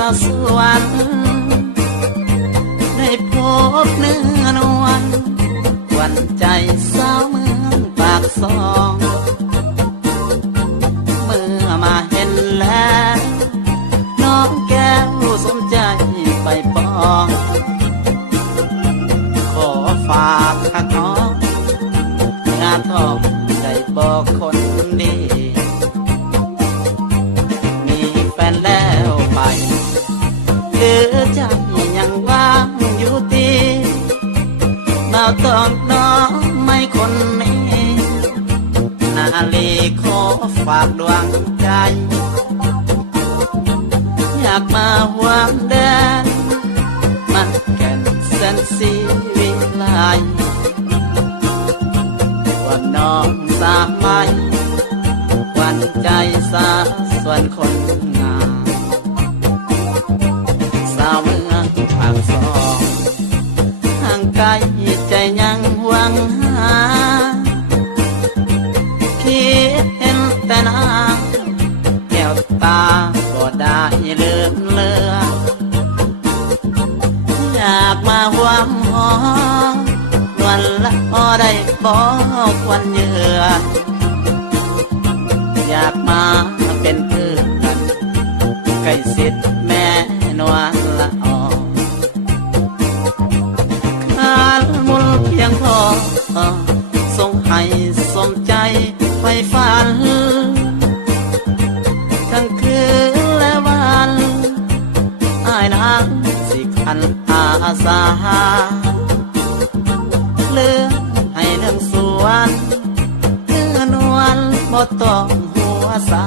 สาวสวนได้พบเนื้อนวลหวั่นใจสาวเมืองปากซองเมื่อมาเห็นแล้วน้องแก้วสมใจไปปองขอฝากทักน้องงานทองได้บอกคนดีมีแฟนแล้วไปหรือใจยังว่างอยู่ตีเราต้องน้องไม่คนนี้นาลีขอฝากดวงใจอยากมาหวงแดนมันแก่นแสนสีวิไลว่าน้องสามัยหวันใจสาส่วนคนงามสาวเมืองปากซองห่างไกลใจยังหวังหาคิดเห็นแต่นางแก้วตาก็ได้เลื่อนเลืออยากมาหวงหอวันละพอได้บอกวันเยืออยากมาเป็นเพื่อนใกล้ชิดแม่นวลละออขาดมุลเพียงพอส่งให้สมใจไฟฝันทั้งคืนและวันอ้ายนางสิขันอาสาเลือกให้เรื่องสวนเนื้อนวลบ่ต้องหัวสา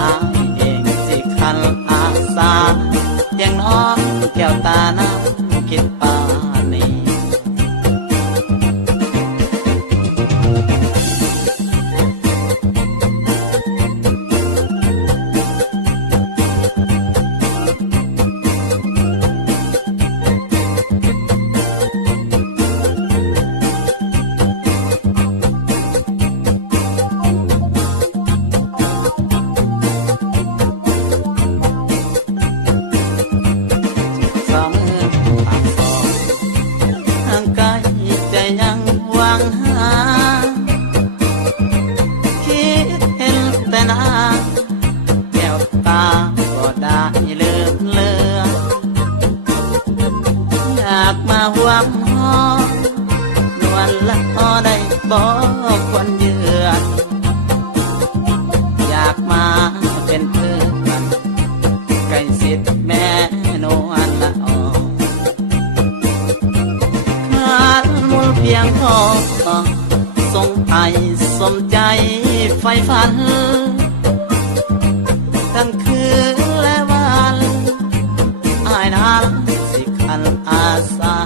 อ้ายเองสิขันอาสาเพียงน้องแก้วตาน้ำคิดปานีมาหวังหอนวลละพอได้บอกควันเยืออยากมาเป็นเพื่อนใกล้ชิดแม่นวลละออขาดมุลเพียงพอส่งให้สมใจไฟฝันทั้งคืนและวันอ้ายนางสิขันอาสา